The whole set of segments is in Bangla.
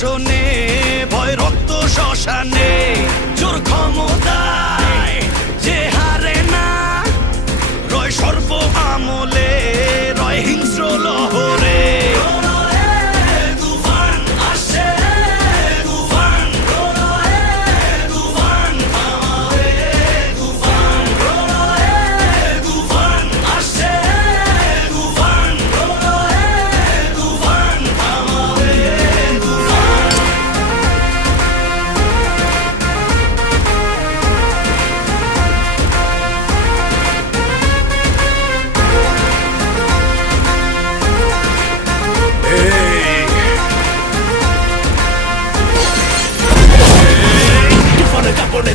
শাসনে ভয় রক্ত শ্মশানে জোর ক্ষমতায় যে হারে না রয় সর্ব আমলে রয় হিংস্র লহরে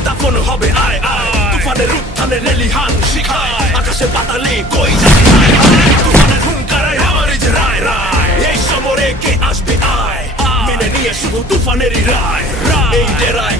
দাফন হবে আয় আয় তুফানের উত্থানে রেলিহান শিখায় আকাশে পাতালে কই যাবি তুফানের হুঙ্কারায় আমারই যে রায় রায় এই সমরে কে আসবে আয় মেনে নিয়ে শুধু তুফানেরই রায় এই ডেরায়